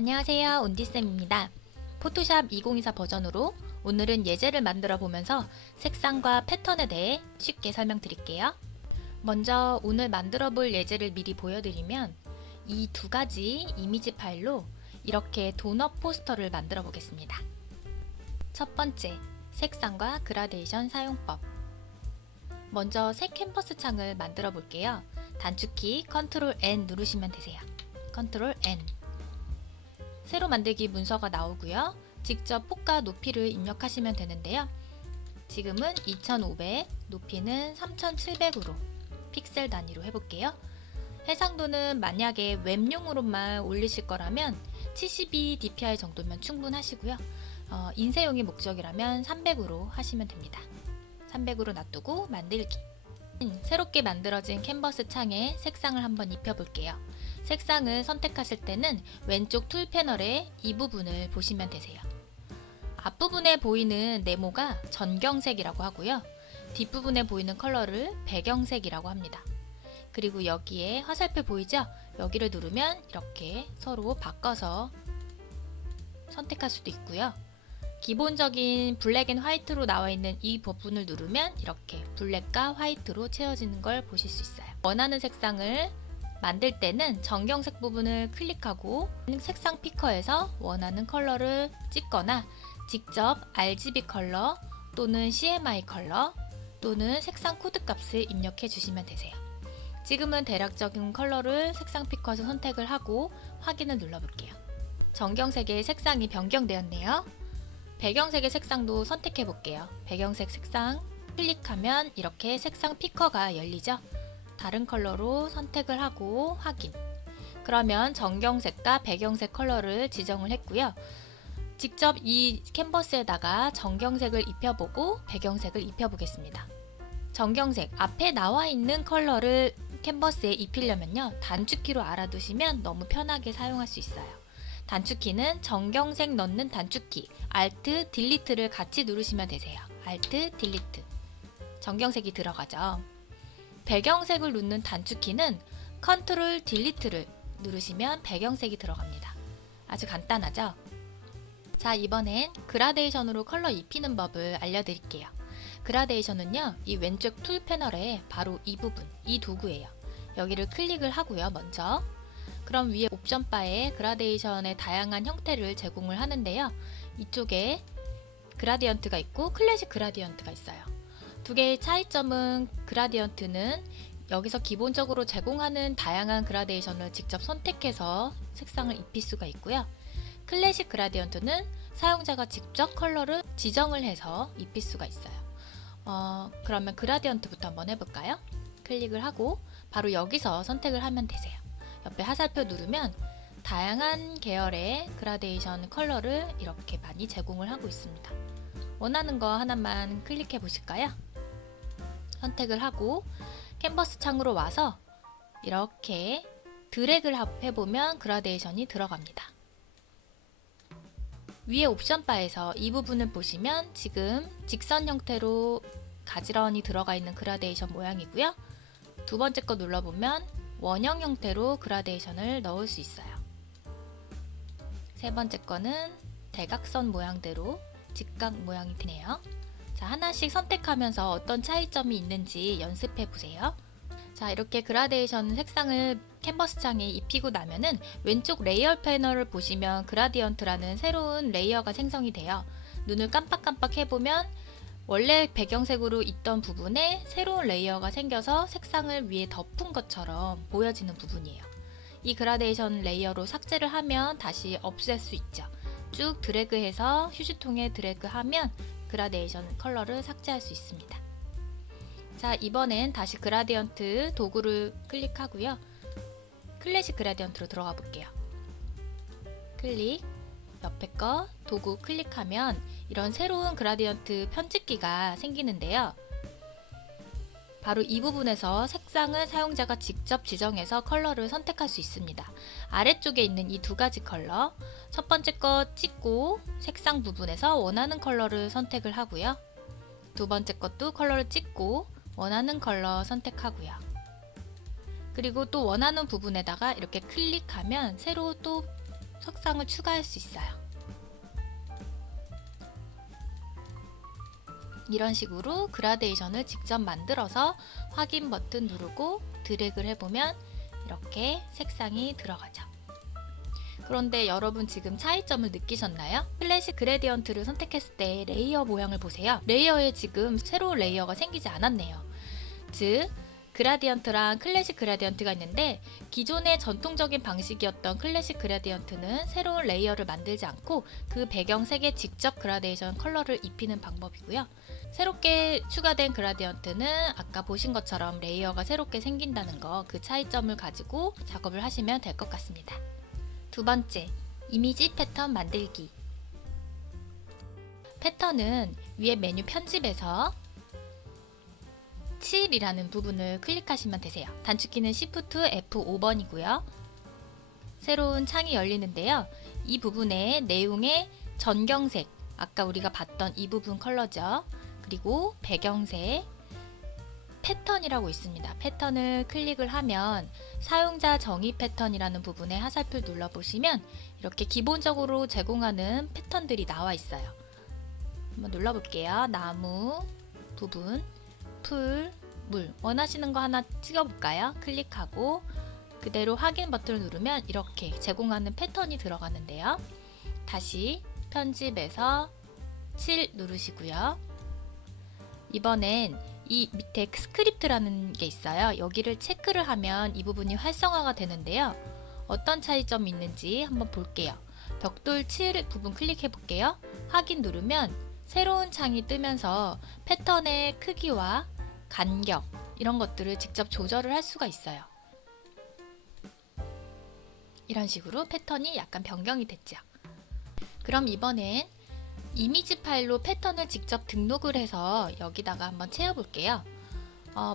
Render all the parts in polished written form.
안녕하세요, 온디쌤입니다. 포토샵 2024 버전으로 오늘은 예제를 만들어 보면서 색상과 패턴에 대해 쉽게 설명드릴게요. 먼저 오늘 만들어 볼 예제를 미리 보여드리면 이 두 가지 이미지 파일로 이렇게 도넛 포스터를 만들어 보겠습니다. 첫 번째, 색상과 그라데이션 사용법. 먼저 새 캔버스 창을 만들어 볼게요. 단축키 Ctrl N 누르시면 되세요. Ctrl N. 새로 만들기 문서가 나오고요. 직접 폭과 높이를 입력하시면 되는데요. 지금은 2500, 높이는 3700으로 픽셀 단위로 해볼게요. 해상도는 만약에 웹용으로만 올리실 거라면 72 dpi 정도면 충분하시고요. 인쇄용이 목적이라면 300으로 하시면 됩니다. 300으로 놔두고 만들기. 새롭게 만들어진 캔버스 창에 색상을 한번 입혀볼게요. 색상을 선택하실 때는 왼쪽 툴 패널의 이 부분을 보시면 되세요. 앞부분에 보이는 네모가 전경색이라고 하고요. 뒷부분에 보이는 컬러를 배경색이라고 합니다. 그리고 여기에 화살표 보이죠? 여기를 누르면 이렇게 서로 바꿔서 선택할 수도 있고요. 기본적인 블랙 앤 화이트로 나와 있는 이 부분을 누르면 이렇게 블랙과 화이트로 채워지는 걸 보실 수 있어요. 원하는 색상을 만들 때는 전경색 부분을 클릭하고 색상 피커에서 원하는 컬러를 찍거나 직접 RGB 컬러 또는 CMY 컬러 또는 색상 코드 값을 입력해 주시면 되세요. 지금은 대략적인 컬러를 색상 피커에서 선택을 하고 확인을 눌러볼게요. 전경색의 색상이 변경되었네요. 배경색의 색상도 선택해 볼게요. 배경색 색상 클릭하면 이렇게 색상 피커가 열리죠. 다른 컬러로 선택을 하고 확인. 그러면 전경색과 배경색 컬러를 지정을 했고요. 직접 이 캔버스에다가 전경색을 입혀보고 배경색을 입혀보겠습니다. 전경색, 앞에 나와 있는 컬러를 캔버스에 입히려면요. 단축키로 알아두시면 너무 편하게 사용할 수 있어요. 단축키는 전경색 넣는 단축키 Alt, Delete를 같이 누르시면 되세요. Alt, Delete. 전경색이 들어가죠. 배경색을 누르는 단축키는 Ctrl, Delete를 누르시면 배경색이 들어갑니다. 아주 간단하죠? 자, 이번엔 그라데이션으로 컬러 입히는 법을 알려드릴게요. 그라데이션은요, 이 왼쪽 툴 패널에 바로 이 부분, 이 도구예요. 여기를 클릭을 하고요, 먼저. 그럼 위에 옵션 바에 그라데이션의 다양한 형태를 제공을 하는데요. 이쪽에 그라디언트가 있고 클래식 그라디언트가 있어요. 두 개의 차이점은 그라디언트는 여기서 기본적으로 제공하는 다양한 그라데이션을 직접 선택해서 색상을 입힐 수가 있고요. 클래식 그라디언트는 사용자가 직접 컬러를 지정을 해서 입힐 수가 있어요. 그러면 그라디언트부터 한번 해볼까요? 클릭을 하고 바로 여기서 선택을 하면 되세요. 옆에 화살표 누르면 다양한 계열의 그라데이션 컬러를 이렇게 많이 제공을 하고 있습니다. 원하는 거 하나만 클릭해 보실까요? 선택을 하고 캔버스 창으로 와서 이렇게 드래그를 해보면 그라데이션이 들어갑니다. 위에 옵션 바에서 이 부분을 보시면 지금 직선 형태로 가지런히 들어가 있는 그라데이션 모양이고요. 두 번째 거 눌러보면 원형 형태로 그라데이션을 넣을 수 있어요. 세 번째 거는 대각선 모양대로 직각 모양이 되네요. 자, 하나씩 선택하면서 어떤 차이점이 있는지 연습해 보세요. 자, 이렇게 그라데이션 색상을 캔버스 창에 입히고 나면은 왼쪽 레이어 패널을 보시면 그라디언트라는 새로운 레이어가 생성이 돼요. 눈을 깜빡깜빡 해보면 원래 배경색으로 있던 부분에 새로운 레이어가 생겨서 색상을 위에 덮은 것처럼 보여지는 부분이에요. 이 그라데이션 레이어로 삭제를 하면 다시 없앨 수 있죠. 쭉 드래그해서 휴지통에 드래그하면 그라데이션 컬러를 삭제할 수 있습니다. 자, 이번엔 다시 그라디언트 도구를 클릭하고요. 클래식 그라디언트로 들어가 볼게요. 클릭, 옆에 거 도구 클릭하면 이런 새로운 그라디언트 편집기가 생기는데요. 바로 이 부분에서 색상을 사용자가 직접 지정해서 컬러를 선택할 수 있습니다. 아래쪽에 있는 이 두 가지 컬러, 첫 번째 거 찍고 색상 부분에서 원하는 컬러를 선택을 하고요. 두 번째 것도 컬러를 찍고 원하는 컬러 선택하고요. 그리고 또 원하는 부분에다가 이렇게 클릭하면 새로 또 색상을 추가할 수 있어요. 이런 식으로 그라데이션을 직접 만들어서 확인 버튼 누르고 드래그를 해보면 이렇게 색상이 들어가죠. 그런데 여러분 지금 차이점을 느끼셨나요? 클래식 그레디언트를 선택했을 때 레이어 모양을 보세요. 레이어에 지금 새로운 레이어가 생기지 않았네요. 즉 그라디언트랑 클래식 그라디언트가 있는데 기존의 전통적인 방식이었던 클래식 그라디언트는 새로운 레이어를 만들지 않고 그 배경색에 직접 그라데이션 컬러를 입히는 방법이고요. 새롭게 추가된 그라디언트는 아까 보신 것처럼 레이어가 새롭게 생긴다는 거, 그 차이점을 가지고 작업을 하시면 될 것 같습니다. 두 번째, 이미지 패턴 만들기. 패턴은 위에 메뉴 편집에서 7이라는 부분을 클릭하시면 되세요. 단축키는 Shift F5번이고요. 새로운 창이 열리는데요. 이 부분에 내용의 전경색, 아까 우리가 봤던 이 부분 컬러죠. 그리고 배경색, 패턴이라고 있습니다. 패턴을 클릭을 하면 사용자 정의 패턴이라는 부분에 화살표 눌러보시면 이렇게 기본적으로 제공하는 패턴들이 나와 있어요. 한번 눌러볼게요. 나무 부분, 풀, 물 원하시는 거 하나 찍어볼까요? 클릭하고 그대로 확인 버튼을 누르면 이렇게 제공하는 패턴이 들어가는데요. 다시 편집에서 7 누르시고요. 이번엔 이 밑에 스크립트라는 게 있어요. 여기를 체크를 하면 이 부분이 활성화가 되는데요. 어떤 차이점이 있는지 한번 볼게요. 벽돌 7 부분 클릭해 볼게요. 확인 누르면 새로운 창이 뜨면서 패턴의 크기와 간격 이런 것들을 직접 조절을 할 수가 있어요. 이런 식으로 패턴이 약간 변경이 됐죠. 그럼 이번엔 이미지 파일로 패턴을 직접 등록을 해서 여기다가 한번 채워볼게요.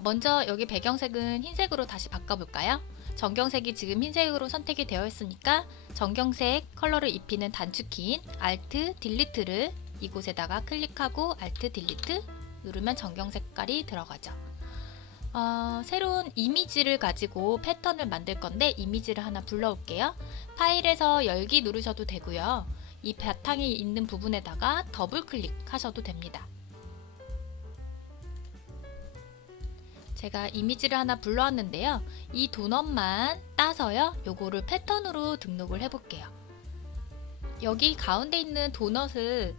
먼저 여기 배경색은 흰색으로 다시 바꿔볼까요? 전경색이 지금 흰색으로 선택이 되어 있으니까 전경색 컬러를 입히는 단축키인 Alt 딜리트를 이곳에다가 클릭하고 Alt 딜리트 누르면 전경 색깔이 들어가죠. 새로운 이미지를 가지고 패턴을 만들 건데 이미지를 하나 불러올게요. 파일에서 열기 누르셔도 되고요. 이 바탕이 있는 부분에다가 더블 클릭하셔도 됩니다. 제가 이미지를 하나 불러왔는데요. 이 도넛만 따서요. 요거를 패턴으로 등록을 해볼게요. 여기 가운데 있는 도넛을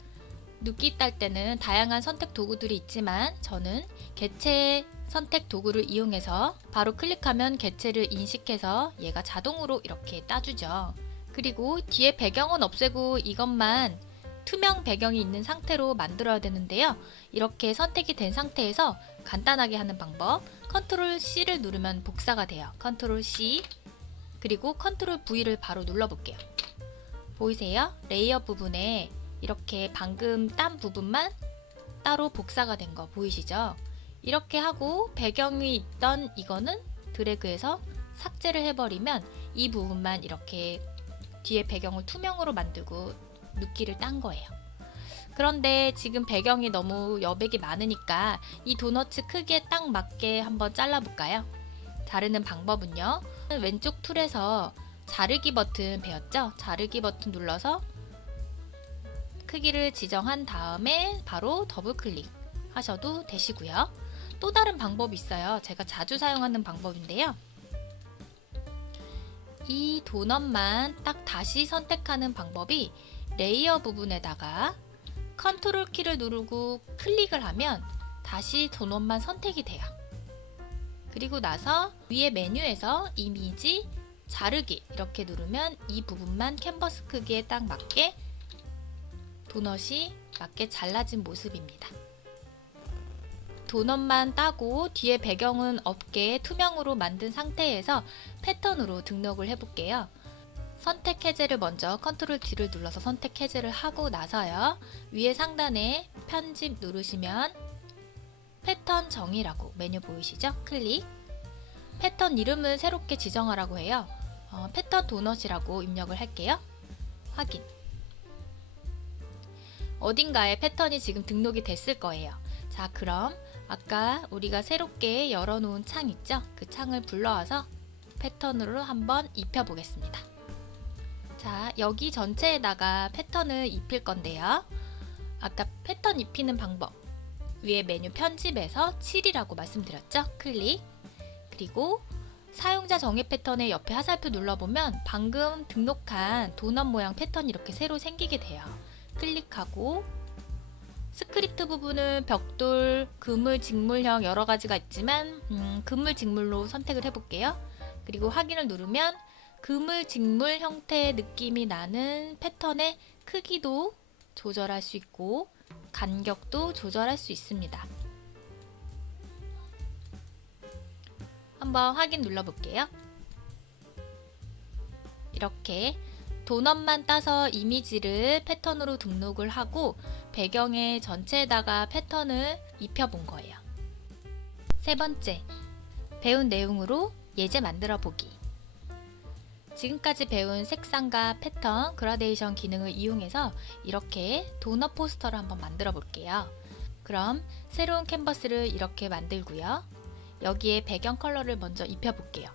눕기 딸 때는 다양한 선택 도구들이 있지만 저는 개체 선택 도구를 이용해서 바로 클릭하면 개체를 인식해서 얘가 자동으로 이렇게 따주죠. 그리고 뒤에 배경은 없애고 이것만 투명 배경이 있는 상태로 만들어야 되는데요. 이렇게 선택이 된 상태에서 간단하게 하는 방법, 컨트롤 C를 누르면 복사가 돼요. 컨트롤 C 그리고 컨트롤 V를 바로 눌러볼게요. 보이세요? 레이어 부분에 이렇게 방금 딴 부분만 따로 복사가 된 거 보이시죠? 이렇게 하고 배경이 있던 이거는 드래그해서 삭제를 해버리면 이 부분만 이렇게 뒤에 배경을 투명으로 만들고 눕기를 딴 거예요. 그런데 지금 배경이 너무 여백이 많으니까 이 도너츠 크기에 딱 맞게 한번 잘라볼까요? 자르는 방법은요. 왼쪽 툴에서 자르기 버튼 배웠죠? 자르기 버튼 눌러서 크기를 지정한 다음에 바로 더블 클릭 하셔도 되시고요. 또 다른 방법이 있어요. 제가 자주 사용하는 방법인데요. 이 도넛만 딱 다시 선택하는 방법이 레이어 부분에다가 컨트롤 키를 누르고 클릭을 하면 다시 도넛만 선택이 돼요. 그리고 나서 위에 메뉴에서 이미지, 자르기 이렇게 누르면 이 부분만 캔버스 크기에 딱 맞게 도넛이 맞게 잘라진 모습입니다. 도넛만 따고 뒤에 배경은 없게 투명으로 만든 상태에서 패턴으로 등록을 해볼게요. 선택 해제를 먼저 컨트롤 D를 눌러서 선택 해제를 하고 나서요. 위에 상단에 편집 누르시면 패턴 정의라고 메뉴 보이시죠? 클릭. 패턴 이름을 새롭게 지정하라고 해요. 패턴 도넛이라고 입력을 할게요. 확인. 어딘가에 패턴이 지금 등록이 됐을 거예요. 자, 그럼 아까 우리가 새롭게 열어놓은 창 있죠? 그 창을 불러와서 패턴으로 한번 입혀보겠습니다. 자, 여기 전체에다가 패턴을 입힐 건데요. 아까 패턴 입히는 방법 위에 메뉴 편집에서 7이라고 말씀드렸죠? 클릭. 그리고 사용자 정의 패턴의 옆에 화살표 눌러보면 방금 등록한 도넛 모양 패턴이 이렇게 새로 생기게 돼요. 클릭하고 스크립트 부분은 벽돌, 그물, 직물형 여러 가지가 있지만 그물, 직물로 선택을 해볼게요. 그리고 확인을 누르면 그물, 직물 형태의 느낌이 나는 패턴의 크기도 조절할 수 있고 간격도 조절할 수 있습니다. 한번 확인 눌러볼게요. 이렇게 도넛만 따서 이미지를 패턴으로 등록을 하고 배경에 전체에다가 패턴을 입혀본 거예요. 세 번째, 배운 내용으로 예제 만들어 보기. 지금까지 배운 색상과 패턴, 그라데이션 기능을 이용해서 이렇게 도넛 포스터를 한번 만들어 볼게요. 그럼 새로운 캔버스를 이렇게 만들고요. 여기에 배경 컬러를 먼저 입혀 볼게요.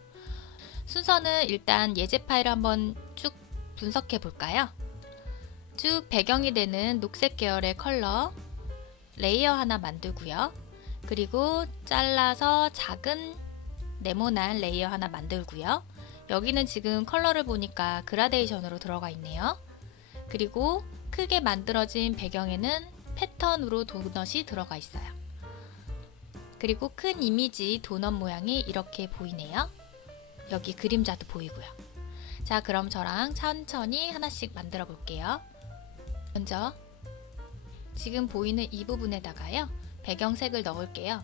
순서는 일단 예제 파일을 한번 쭉 분석해 볼까요? 쭉 배경이 되는 녹색 계열의 컬러 레이어 하나 만들고요. 그리고 잘라서 작은 네모난 레이어 하나 만들고요. 여기는 지금 컬러를 보니까 그라데이션으로 들어가 있네요. 그리고 크게 만들어진 배경에는 패턴으로 도넛이 들어가 있어요. 그리고 큰 이미지 도넛 모양이 이렇게 보이네요. 여기 그림자도 보이고요. 자, 그럼 저랑 천천히 하나씩 만들어 볼게요. 먼저 지금 보이는 이 부분에다가요, 배경색을 넣을게요.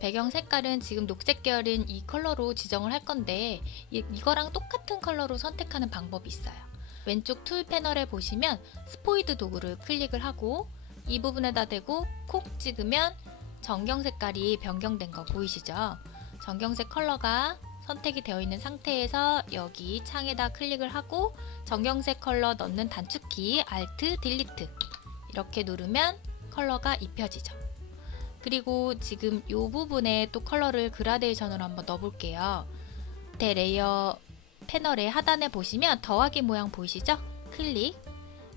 배경 색깔은 지금 녹색 계열인 이 컬러로 지정을 할 건데 이거랑 똑같은 컬러로 선택하는 방법이 있어요. 왼쪽 툴 패널에 보시면 스포이드 도구를 클릭을 하고 이 부분에다 대고 콕 찍으면 전경 색깔이 변경된 거 보이시죠? 전경색 컬러가 선택이 되어 있는 상태에서 여기 창에다 클릭을 하고 전경색 컬러 넣는 단축키 Alt, Delete 이렇게 누르면 컬러가 입혀지죠. 그리고 지금 이 부분에 또 컬러를 그라데이션으로 한번 넣어볼게요. 밑에 레이어 패널의 하단에 보시면 더하기 모양 보이시죠? 클릭,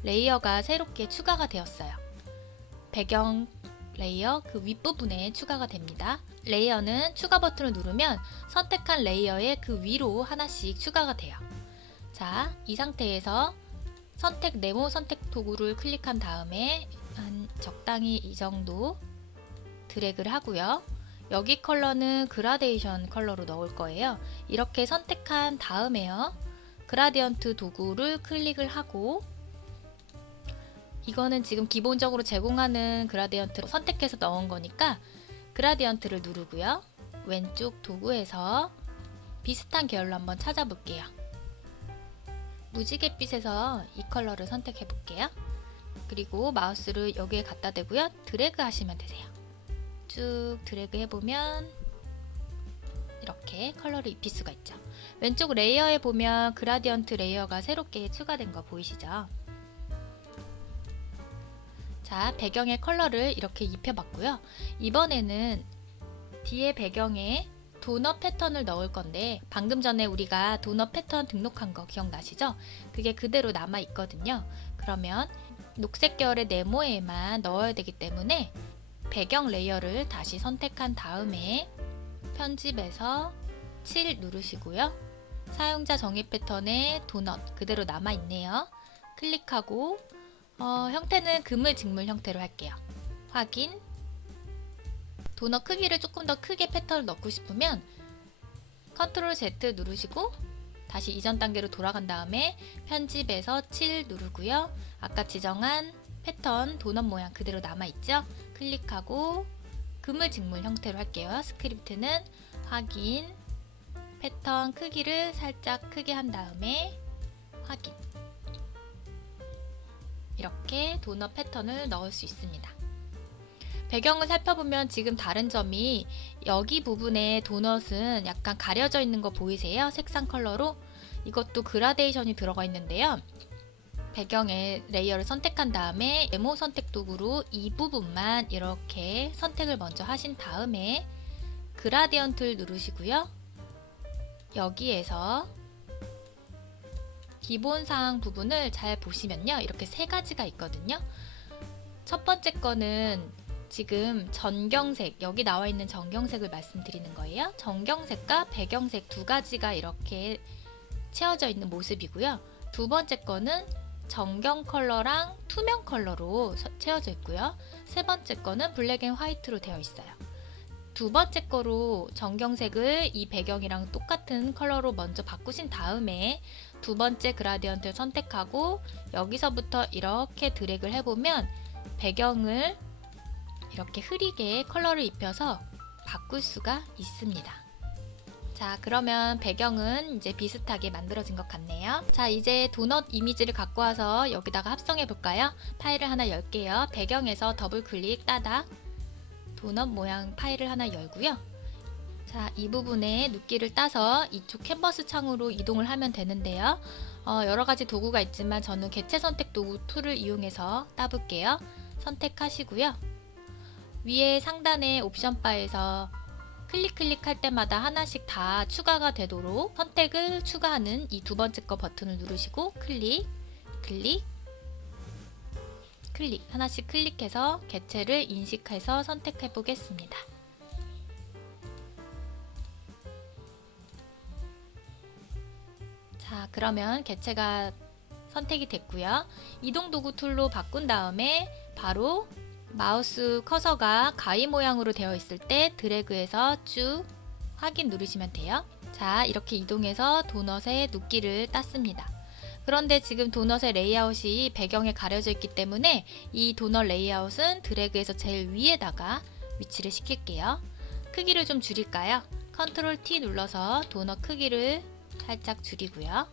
레이어가 새롭게 추가가 되었어요. 배경 레이어 그 윗부분에 추가가 됩니다. 레이어는 추가 버튼을 누르면 선택한 레이어의 그 위로 하나씩 추가가 돼요. 자, 이 상태에서 선택 네모 선택 도구를 클릭한 다음에 한 적당히 이 정도 드래그를 하고요. 여기 컬러는 그라데이션 컬러로 넣을 거예요. 이렇게 선택한 다음에요. 그라디언트 도구를 클릭을 하고 이거는 지금 기본적으로 제공하는 그라디언트를 선택해서 넣은 거니까 그라디언트를 누르고요. 왼쪽 도구에서 비슷한 계열로 한번 찾아볼게요. 무지갯빛에서 이 컬러를 선택해 볼게요. 그리고 마우스를 여기에 갖다 대고요. 드래그 하시면 되세요. 쭉 드래그 해보면 이렇게 컬러를 입힐 수가 있죠. 왼쪽 레이어에 보면 그라디언트 레이어가 새롭게 추가된 거 보이시죠? 자, 배경의 컬러를 이렇게 입혀봤고요. 이번에는 뒤에 배경에 도넛 패턴을 넣을 건데 방금 전에 우리가 도넛 패턴 등록한 거 기억나시죠? 그게 그대로 남아 있거든요. 그러면 녹색 계열의 네모에만 넣어야 되기 때문에 배경 레이어를 다시 선택한 다음에 편집에서 7 누르시고요. 사용자 정의 패턴의 도넛 그대로 남아 있네요. 클릭하고 형태는 그물 직물 형태로 할게요. 확인. 도넛 크기를 조금 더 크게 패턴을 넣고 싶으면 Ctrl Z 누르시고 다시 이전 단계로 돌아간 다음에 편집에서 7 누르고요. 아까 지정한 패턴 도넛 모양 그대로 남아있죠? 클릭하고 그물 직물 형태로 할게요. 스크립트는 확인, 패턴 크기를 살짝 크게 한 다음에 확인. 이렇게 도넛 패턴을 넣을 수 있습니다. 배경을 살펴보면 지금 다른 점이 여기 부분에 도넛은 약간 가려져 있는 거 보이세요? 색상 컬러로. 이것도 그라데이션이 들어가 있는데요. 배경의 레이어를 선택한 다음에 네모 선택 도구로 이 부분만 이렇게 선택을 먼저 하신 다음에 그라디언트를 누르시고요. 여기에서 기본사항 부분을 잘 보시면요. 이렇게 세 가지가 있거든요. 첫 번째 거는 지금 전경색, 여기 나와 있는 전경색을 말씀드리는 거예요. 전경색과 배경색 두 가지가 이렇게 채워져 있는 모습이고요. 두 번째 거는 정경 컬러랑 투명 컬러로 채워져 있고요. 세 번째 거는 블랙 앤 화이트로 되어 있어요. 두 번째 거로 전경색을 이 배경이랑 똑같은 컬러로 먼저 바꾸신 다음에 두 번째 그라디언트를 선택하고 여기서부터 이렇게 드래그를 해보면 배경을 이렇게 흐리게 컬러를 입혀서 바꿀 수가 있습니다. 자, 그러면 배경은 이제 비슷하게 만들어진 것 같네요. 자, 이제 도넛 이미지를 갖고 와서 여기다가 합성해 볼까요? 파일을 하나 열게요. 배경에서 더블 클릭 따닥 도넛 모양 파일을 하나 열고요. 자, 이 부분에 눕기를 따서 이쪽 캔버스 창으로 이동을 하면 되는데요. 여러 가지 도구가 있지만 저는 개체 선택 도구 툴을 이용해서 따볼게요. 선택하시고요. 위에 상단의 옵션 바에서 클릭할 때마다 하나씩 다 추가가 되도록 선택을 추가하는 이 두 번째 거 버튼을 누르시고 클릭 하나씩 클릭해서 개체를 인식해서 선택해 보겠습니다. 자, 그러면 개체가 선택이 됐고요. 이동 도구 툴로 바꾼 다음에 바로 마우스 커서가 가위 모양으로 되어 있을 때 드래그해서 쭉 확인 누르시면 돼요. 자, 이렇게 이동해서 도넛의 눕기를 땄습니다. 그런데 지금 도넛의 레이아웃이 배경에 가려져 있기 때문에 이 도넛 레이아웃은 드래그해서 제일 위에다가 위치를 시킬게요. 크기를 좀 줄일까요? 컨트롤 T 눌러서 도넛 크기를 살짝 줄이고요.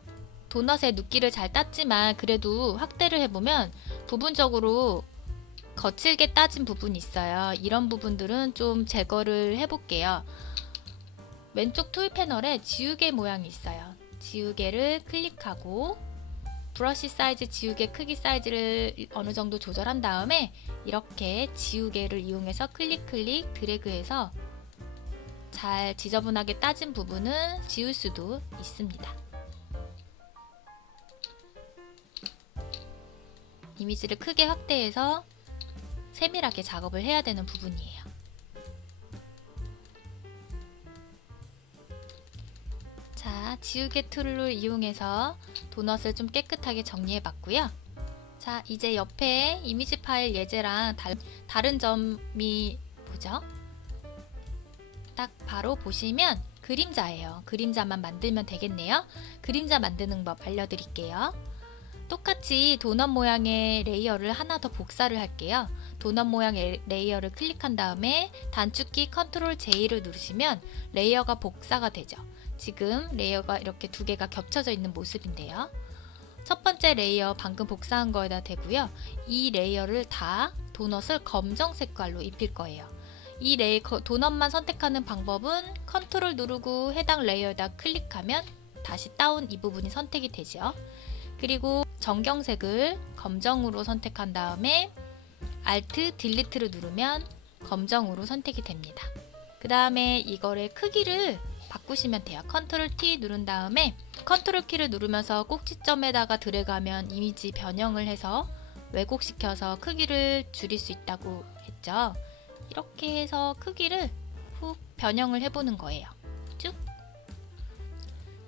도넛의 눕기를 잘 땄지만 그래도 확대를 해보면 부분적으로 거칠게 따진 부분이 있어요. 이런 부분들은 좀 제거를 해볼게요. 왼쪽 툴 패널에 지우개 모양이 있어요. 지우개를 클릭하고 브러쉬 사이즈, 지우개 크기 사이즈를 어느 정도 조절한 다음에 이렇게 지우개를 이용해서 클릭 드래그해서 잘 지저분하게 따진 부분은 지울 수도 있습니다. 이미지를 크게 확대해서 세밀하게 작업을 해야 되는 부분이에요. 자, 지우개 툴을 이용해서 도넛을 좀 깨끗하게 정리해 봤고요. 자, 이제 옆에 이미지 파일 예제랑 다른 점이 뭐죠? 딱 바로 보시면 그림자예요. 그림자만 만들면 되겠네요. 그림자 만드는 법 알려드릴게요. 똑같이 도넛 모양의 레이어를 하나 더 복사를 할게요. 도넛 모양의 레이어를 클릭한 다음에 단축키 컨트롤 J를 누르시면 레이어가 복사가 되죠. 지금 레이어가 이렇게 두 개가 겹쳐져 있는 모습인데요. 첫 번째 레이어 방금 복사한 거에다 대고요. 이 레이어를 다 도넛을 검정 색깔로 입힐 거예요. 이 도넛만 선택하는 방법은 컨트롤 누르고 해당 레이어에다 클릭하면 다시 다운 이 부분이 선택이 되죠. 그리고 정경색을 검정으로 선택한 다음에 Alt 딜리트를 누르면 검정으로 선택이 됩니다. 그 다음에 이거를 크기를 바꾸시면 돼요. 컨트롤 T 누른 다음에 컨트롤 키를 누르면서 꼭지점에다가 드래그하면 이미지 변형을 해서 왜곡시켜서 크기를 줄일 수 있다고 했죠. 이렇게 해서 크기를 훅 변형을 해보는 거예요. 쭉.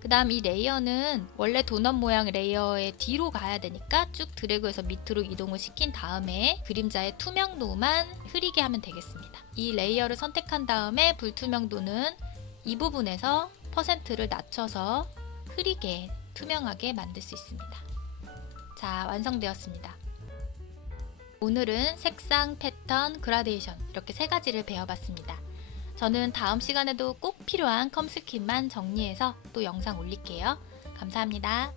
그 다음 이 레이어는 원래 도넛 모양 레이어의 뒤로 가야 되니까 쭉 드래그해서 밑으로 이동을 시킨 다음에 그림자의 투명도만 흐리게 하면 되겠습니다. 이 레이어를 선택한 다음에 불투명도는 이 부분에서 퍼센트를 낮춰서 흐리게 투명하게 만들 수 있습니다. 자, 완성되었습니다. 오늘은 색상, 패턴, 그라데이션 이렇게 세 가지를 배워봤습니다. 저는 다음 시간에도 꼭 필요한 컴 스킨만 정리해서 또 영상 올릴게요. 감사합니다.